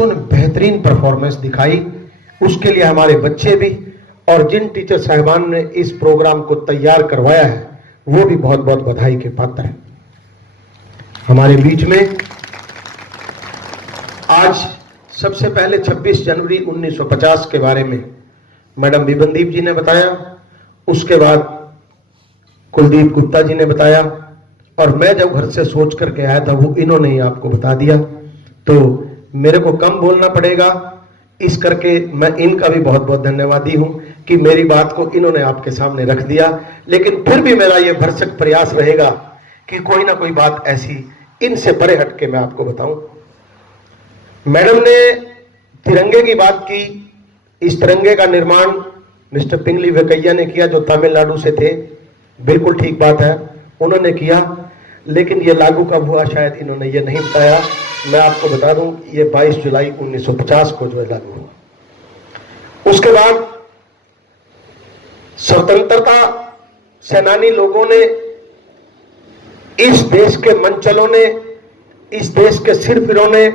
बच्चों ने बेहतरीन परफॉर्मेंस दिखाई, उसके लिए हमारे बच्चे भी और जिन टीचर साहिबान ने इस प्रोग्राम को तैयार करवाया है वो भी बहुत बहुत बधाई के पात्र हैं। हमारे बीच में आज सबसे पहले 26 जनवरी 1950 के बारे में मैडम बिबनदीप जी ने बताया, उसके बाद कुलदीप गुप्ता जी ने बताया, और मैं जब घर से सोच करके आया था वो इन्होंने ही आपको बता दिया। तो मेरे को कम बोलना पड़ेगा, इस करके मैं इनका भी बहुत बहुत धन्यवादी हूं कि मेरी बात को इन्होंने आपके सामने रख दिया। लेकिन फिर भी मेरा ये भरसक प्रयास रहेगा कि कोई ना कोई बात ऐसी इनसे परे हट के मैं आपको बताऊं। मैडम ने तिरंगे की बात की। इस तिरंगे का निर्माण मिस्टर पिंगली वेंकैया ने किया जो तमिलनाडु से थे, बिल्कुल ठीक बात है, उन्होंने किया, लेकिन ये लागू कब हुआ शायद इन्होंने ये नहीं बताया। मैं आपको बता दूं ये 22 जुलाई 1950 को जो है लागू हुआ। उसके बाद स्वतंत्रता सेनानी लोगों ने, इस देश के मंचलों ने, इस देश के सिरफिरों ने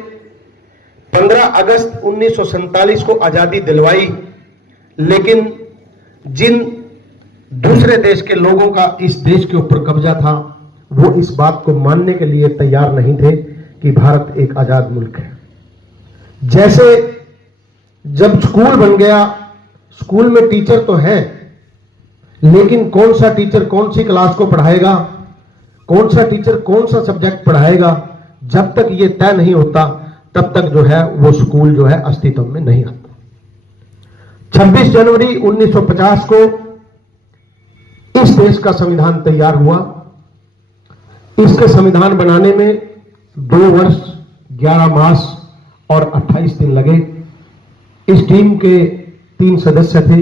15 अगस्त 1947 को आजादी दिलवाई, लेकिन जिन दूसरे देश के लोगों का इस देश के ऊपर कब्जा था वो इस बात को मानने के लिए तैयार नहीं थे कि भारत एक आजाद मुल्क है। जैसे जब स्कूल बन गया, स्कूल में टीचर तो है, लेकिन कौन सा टीचर कौन सी क्लास को पढ़ाएगा, कौन सा टीचर कौन सा सब्जेक्ट पढ़ाएगा, जब तक ये तय नहीं होता तब तक जो है वो स्कूल जो है अस्तित्व में नहीं आता। 26 जनवरी 1950 को इस देश का संविधान तैयार हुआ। इसके संविधान बनाने में 2 वर्ष 11 मास और 28 दिन लगे। इस टीम के 3 सदस्य थे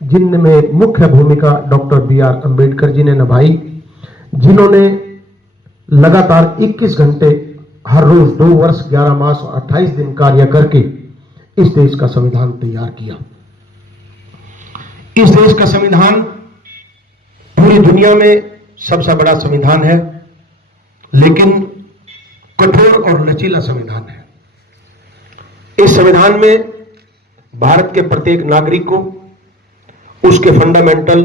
जिनमें मुख्य भूमिका डॉक्टर BR अम्बेडकर जी ने निभाई, जिन्होंने लगातार 21 घंटे हर रोज 2 वर्ष 11 मास और 28 दिन कार्य करके इस देश का संविधान तैयार किया। इस देश का संविधान पूरी दुनिया में सबसे बड़ा संविधान है, लेकिन कठोर और लचीला संविधान है। इस संविधान में भारत के प्रत्येक नागरिक को उसके फंडामेंटल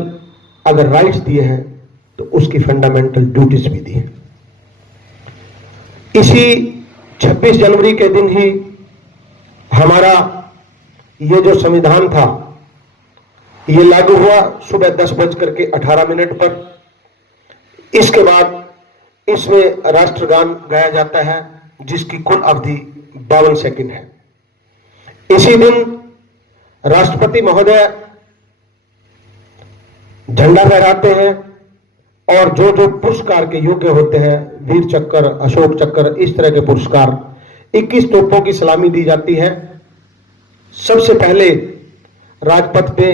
अगर राइट्स दिए हैं तो उसकी फंडामेंटल ड्यूटीज भी दी हैं। इसी 26 जनवरी के दिन ही हमारा ये जो संविधान था ये लागू हुआ सुबह 10:18 पर। इसके बाद इसमें राष्ट्रगान गाया जाता है जिसकी कुल अवधि 52 सेकंड है। इसी दिन राष्ट्रपति महोदय झंडा फहराते हैं और जो जो पुरस्कार के योग्य होते हैं, वीर चक्र, अशोक चक्र, इस तरह के पुरस्कार, 21 तोपों की सलामी दी जाती है। सबसे पहले राजपथ पे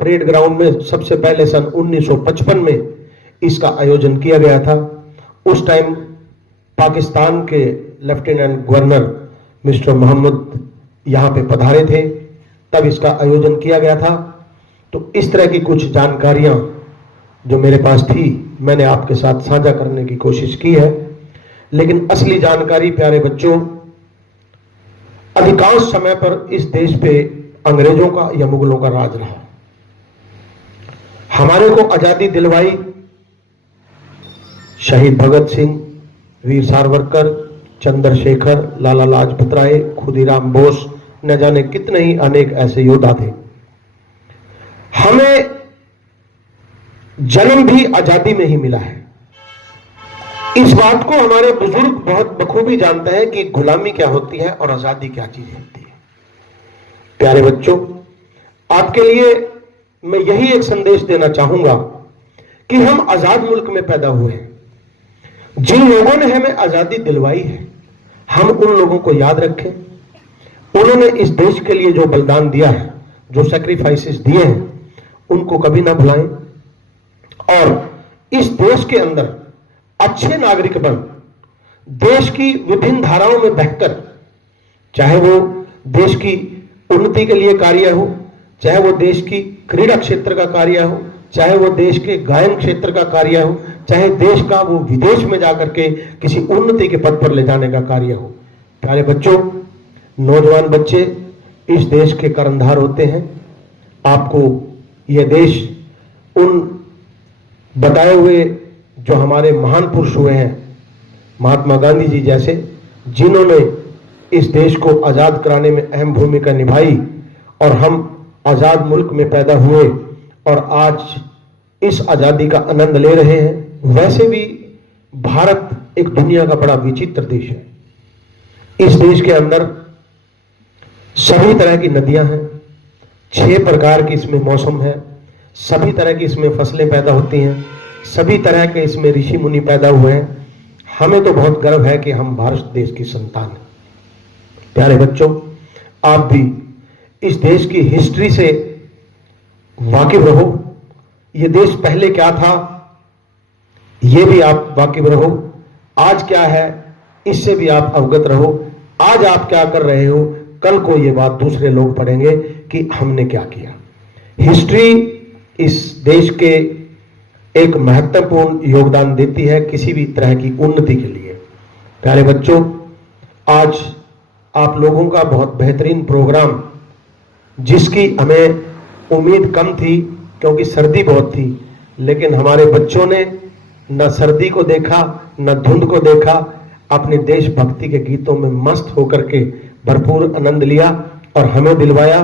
परेड ग्राउंड में सबसे पहले सन 1955 में इसका आयोजन किया गया था। उस टाइम पाकिस्तान के लेफ्टिनेंट गवर्नर मिस्टर मोहम्मद यहां पे पधारे थे, तब इसका आयोजन किया गया था। तो इस तरह की कुछ जानकारियां जो मेरे पास थी मैंने आपके साथ साझा करने की कोशिश की है। लेकिन असली जानकारी प्यारे बच्चों, अधिकांश समय पर इस देश पे अंग्रेजों का या मुगलों का राज रहा। हमारे को आजादी दिलवाई शहीद भगत सिंह, वीर सावरकर, चंद्रशेखर, लाला लाजपत राय, खुदीराम बोस, न जाने कितने ही अनेक ऐसे योद्धा थे। हमें जन्म भी आजादी में ही मिला है। इस बात को हमारे बुजुर्ग बहुत बखूबी जानते हैं कि गुलामी क्या होती है और आजादी क्या चीज होती है। प्यारे बच्चों, आपके लिए मैं यही एक संदेश देना चाहूंगा कि हम आजाद मुल्क में पैदा हुए हैं। जिन लोगों ने हमें आजादी दिलवाई है, हम उन लोगों को याद रखें। उन्होंने इस देश के लिए जो बलिदान दिया है, जो सैक्रिफाइसेस दिए हैं, उनको कभी ना भुलाएं और इस देश के अंदर अच्छे नागरिक बन देश की विभिन्न धाराओं में बहकर, चाहे वो देश की उन्नति के लिए कार्य हो, चाहे वो देश की क्रीड़ा क्षेत्र का कार्य हो, चाहे वो देश के गायन क्षेत्र का कार्य हो, चाहे देश का वो विदेश में जाकर के किसी उन्नति के पद पर ले जाने का कार्य हो। प्यारे बच्चों, नौजवान बच्चे इस देश के कर्णधार होते हैं। आपको यह देश उन बताए हुए जो हमारे महान पुरुष हुए हैं, महात्मा गांधी जी जैसे, जिन्होंने इस देश को आजाद कराने में अहम भूमिका निभाई और हम आजाद मुल्क में पैदा हुए और आज इस आजादी का आनंद ले रहे हैं। वैसे भी भारत एक दुनिया का बड़ा विचित्र देश है। इस देश के अंदर सभी तरह की नदियां हैं, 6 प्रकार की इसमें मौसम है, सभी तरह की इसमें फसलें पैदा होती हैं, सभी तरह के इसमें ऋषि मुनि पैदा हुए हैं। हमें तो बहुत गर्व है कि हम भारत देश की संतान हैं। प्यारे बच्चों, आप भी इस देश की हिस्ट्री से वाकिफ रहो। ये देश पहले क्या था, ये भी आप वाकिफ रहो। आज क्या है, इससे भी आप अवगत रहो। आज आप क्या कर रहे हो, कल को ये बात दूसरे लोग पढ़ेंगे कि हमने क्या किया। हिस्ट्री इस देश के एक महत्वपूर्ण योगदान देती है किसी भी तरह की उन्नति के लिए। प्यारे बच्चों, आज आप लोगों का बहुत बेहतरीन प्रोग्राम, जिसकी हमें उम्मीद कम थी क्योंकि सर्दी बहुत थी, लेकिन हमारे बच्चों ने न सर्दी को देखा न धुंध को देखा, अपने देशभक्ति के गीतों में मस्त होकर के भरपूर आनंद लिया और हमें दिलवाया।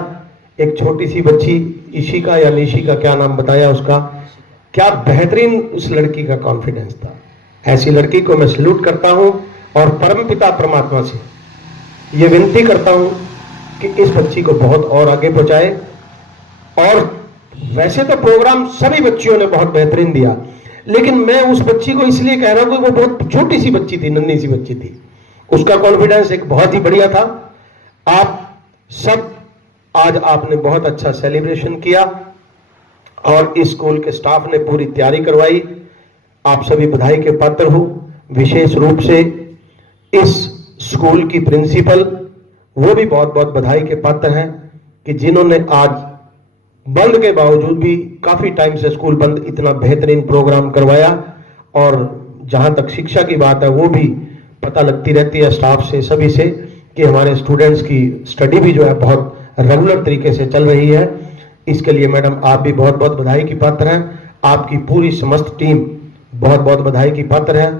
एक छोटी सी बच्ची ईशिका या निशिका, क्या नाम बताया उसका, क्या बेहतरीन उस लड़की का कॉन्फिडेंस था। ऐसी लड़की को मैं सैल्यूट करता हूं और परमपिता परमात्मा से ये विनती करता हूं कि इस बच्ची को बहुत और आगे पहुंचाए। और वैसे तो प्रोग्राम सभी बच्चियों ने बहुत बेहतरीन दिया, लेकिन मैं उस बच्ची को इसलिए कह रहा हूं कि वो बहुत छोटी सी बच्ची थी, नन्ही सी बच्ची थी, उसका कॉन्फिडेंस एक बहुत ही बढ़िया था। आप सब आज आपने बहुत अच्छा सेलिब्रेशन किया और इस स्कूल के स्टाफ ने पूरी तैयारी करवाई। आप सभी बधाई के पात्र हो। विशेष रूप से इस स्कूल की प्रिंसिपल, वो भी बहुत बहुत बधाई के पात्र हैं कि जिन्होंने आज बंद के बावजूद भी, काफी टाइम से स्कूल बंद, इतना बेहतरीन प्रोग्राम करवाया। और जहां तक शिक्षा की बात है, वो भी पता लगती रहती है स्टाफ से, सभी से, कि हमारे स्टूडेंट्स की स्टडी भी जो है बहुत रेगुलर तरीके से चल रही है। इसके लिए मैडम आप भी बहुत बहुत बधाई की पात्र हैं। आपकी पूरी समस्त टीम बहुत बहुत बधाई की पात्र है।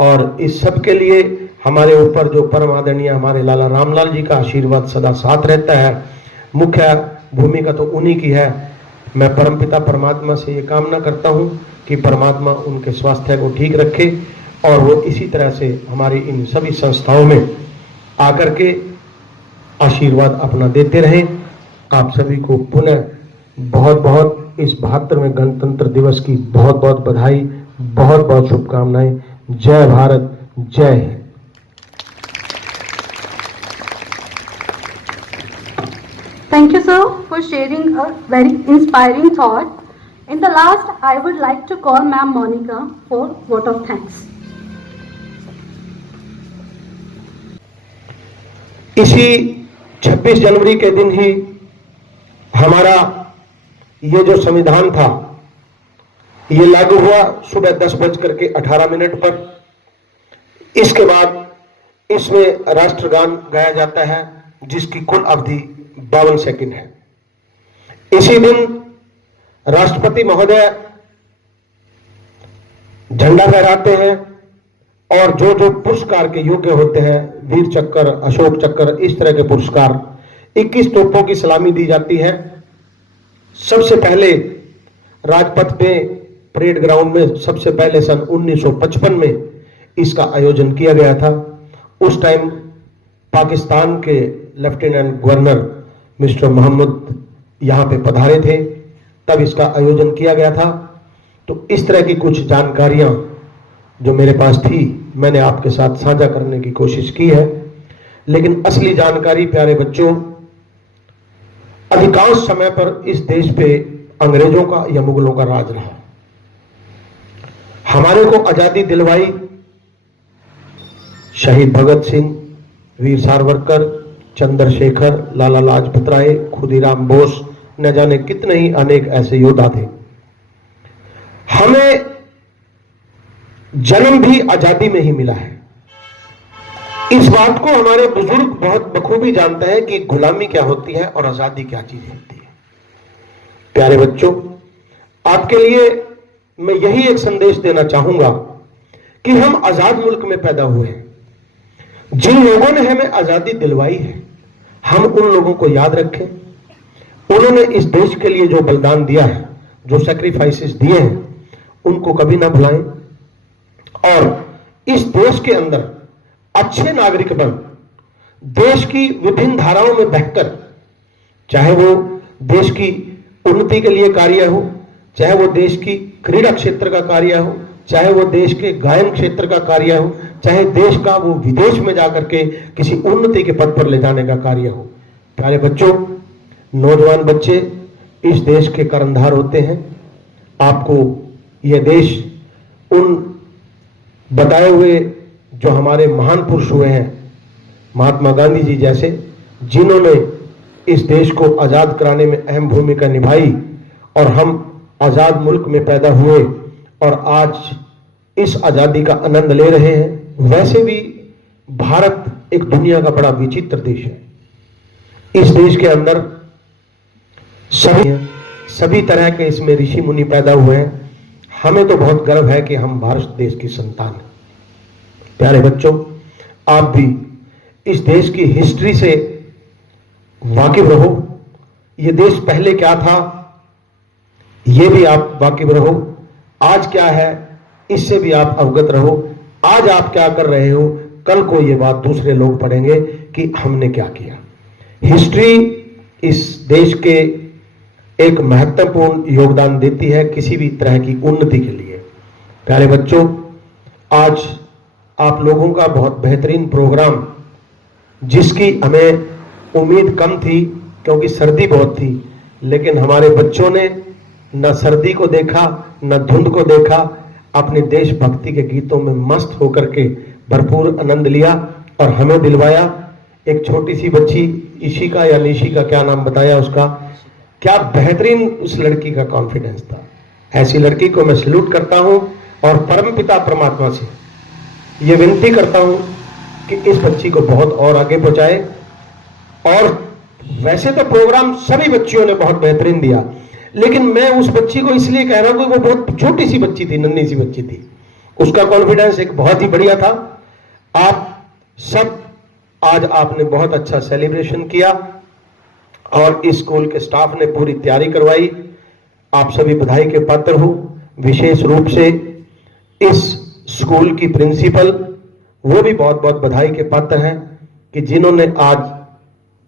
और इस सब के लिए हमारे ऊपर जो परम आदरणीय हमारे लाला रामलाल जी का आशीर्वाद सदा साथ रहता है। मुख्य भूमिका तो उन्हीं की है। मैं परमपिता परमात्मा से ये कामना करता हूँ कि परमात्मा उनके स्वास्थ्य को ठीक रखे और वो इसी तरह से हमारी इन सभी संस्थाओं में आकर के आशीर्वाद अपना देते रहें। आप सभी को पुनः बहुत बहुत इस 72वें गणतंत्र दिवस की बहुत बहुत बधाई, बहुत बहुत शुभकामनाएं। जय भारत, जय Hind. Thank you, sir, for sharing a very inspiring thought. In the last, I would like to call Ma'am Monica for vote of thanks. इसी 26 जनवरी के दिन ही हमारा ये जो संविधान था, ये लागू हुआ सुबह 10:18 पर। इसके बाद इसमें राष्ट्रगान गाया जाता है, जिसकी कुल अवधि 52 सेकंड है। इसी दिन राष्ट्रपति महोदय झंडा फहराते हैं और जो जो पुरस्कार के योग्य होते हैं, वीर चक्र, अशोक चक्र, इस तरह के पुरस्कार, 21 तोपों की सलामी दी जाती है। सबसे पहले राजपथ में, परेड ग्राउंड में, सबसे पहले सन 1955 में इसका आयोजन किया गया था। उस टाइम पाकिस्तान के लेफ्टिनेंट गवर्नर मिस्टर मोहम्मद यहाँ पे पधारे थे, तब इसका आयोजन किया गया था। तो इस तरह की कुछ जानकारियां जो मेरे पास थी, मैंने आपके साथ साझा करने की कोशिश की है। लेकिन असली जानकारी, प्यारे बच्चों, अधिकांश समय पर इस देश पे अंग्रेजों का या मुगलों का राज रहा। हमारे को आजादी दिलवाई शहीद भगत सिंह, वीर सावरकर, चंद्रशेखर, लाला लाजपत राय, खुदीराम बोस, न जाने कितने ही अनेक ऐसे योद्धा थे। हमें जन्म भी आजादी में ही मिला है। इस बात को हमारे बुजुर्ग बहुत बखूबी जानते हैं कि गुलामी क्या होती है और आजादी क्या चीज होती है। प्यारे बच्चों, आपके लिए मैं यही एक संदेश देना चाहूंगा कि हम आजाद मुल्क में पैदा हुए हैं। जिन लोगों ने हमें आजादी दिलवाई है, हम उन लोगों को याद रखें। उन्होंने इस देश के लिए जो बलिदान दिया है, जो सैक्रिफाइसेस दिए हैं, उनको कभी ना भुलाएं और इस देश के अंदर अच्छे नागरिक बन देश की विभिन्न धाराओं में बहकर, चाहे वो देश की उन्नति के लिए कार्य हो, चाहे वो देश की क्रीड़ा क्षेत्र का कार्य हो, चाहे वो देश के गायन क्षेत्र का कार्य हो, चाहे देश का वो विदेश में जाकर के किसी उन्नति के पद पर ले जाने का कार्य हो। प्यारे बच्चों, नौजवान बच्चे इस देश के कर्णधार होते हैं। आपको यह देश उन बताए हुए जो हमारे महान पुरुष हुए हैं, महात्मा गांधी जी जैसे, जिन्होंने इस देश को आजाद कराने में अहम भूमिका निभाई और हम आजाद मुल्क में पैदा हुए और आज इस आजादी का आनंद ले रहे हैं। वैसे भी भारत एक दुनिया का बड़ा विचित्र देश है। इस देश के अंदर सभी तरह के इसमें ऋषि मुनि पैदा हुए हैं। हमें तो बहुत गर्व है कि हम भारत देश की संतान हैं। प्यारे बच्चों, आप भी इस देश की हिस्ट्री से वाकिफ रहो। ये देश पहले क्या था, ये भी आप वाकिफ रहो। आज क्या है, इससे भी आप अवगत रहो। आज आप क्या कर रहे हो, कल को ये बात दूसरे लोग पढ़ेंगे कि हमने क्या किया। हिस्ट्री इस देश के एक महत्वपूर्ण योगदान देती है किसी भी तरह की उन्नति के लिए। प्यारे बच्चों, आज आप लोगों का बहुत बेहतरीन प्रोग्राम, जिसकी हमें उम्मीद कम थी क्योंकि सर्दी बहुत थी, लेकिन हमारे बच्चों ने न सर्दी को देखा न धुंध को देखा, अपने देशभक्ति के गीतों में मस्त होकर के भरपूर आनंद लिया और हमें दिलवाया। एक छोटी सी बच्ची, ईशिका या निशिका, क्या नाम बताया उसका, क्या बेहतरीन उस लड़की का कॉन्फिडेंस था। ऐसी लड़की को मैं सैल्यूट करता हूं और परमपिता परमात्मा से ये विनती करता हूं कि इस बच्ची को बहुत और आगे पहुंचाए। और वैसे तो प्रोग्राम सभी बच्चियों ने बहुत बेहतरीन दिया, लेकिन मैं उस बच्ची को इसलिए कह रहा हूं कि वो बहुत छोटी सी बच्ची थी, नन्ही सी बच्ची थी। उसका कॉन्फिडेंस एक बहुत ही बढ़िया था। आप सब आज आपने बहुत अच्छा सेलिब्रेशन किया और इस स्कूल के स्टाफ ने पूरी तैयारी करवाई। आप सभी बधाई के पात्र हो। विशेष रूप से इस स्कूल की प्रिंसिपल, वो भी बहुत बहुत बधाई के पात्र हैं कि जिन्होंने आज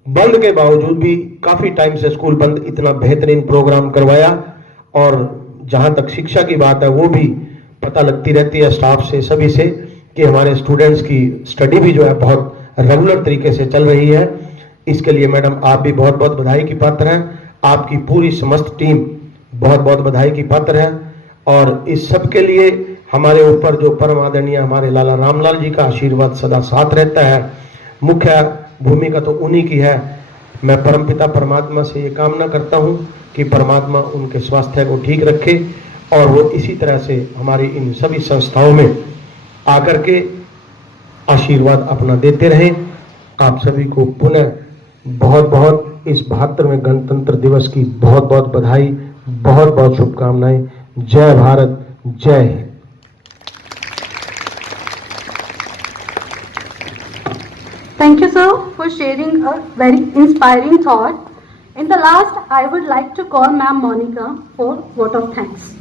बंद के बावजूद भी, काफी टाइम से स्कूल बंद, इतना बेहतरीन प्रोग्राम करवाया। और जहां तक शिक्षा की बात है, वो भी पता लगती रहती है स्टाफ से, सभी से, कि हमारे स्टूडेंट्स की स्टडी भी जो है बहुत रेगुलर तरीके से चल रही है। इसके लिए मैडम आप भी बहुत बहुत बधाई की पात्र हैं। आपकी पूरी समस्त टीम बहुत बहुत बधाई की पात्र है। और इस सब के लिए हमारे ऊपर जो परम आदरणीय हमारे लाला रामलाल जी का आशीर्वाद सदा साथ रहता है। मुख्य भूमिका तो उन्हीं की है। मैं परमपिता परमात्मा से ये कामना करता हूँ कि परमात्मा उनके स्वास्थ्य को ठीक रखे और वो इसी तरह से हमारी इन सभी संस्थाओं में आकर के आशीर्वाद अपना देते रहें। आप सभी को पुनः बहुत बहुत इस 72वें गणतंत्र दिवस की बहुत बहुत बधाई, बहुत बहुत शुभकामनाएं। जय भारत, जय Hind. Thank you, sir, for sharing a very inspiring thought. In the last, I would like to call Ma'am Monica for vote of thanks.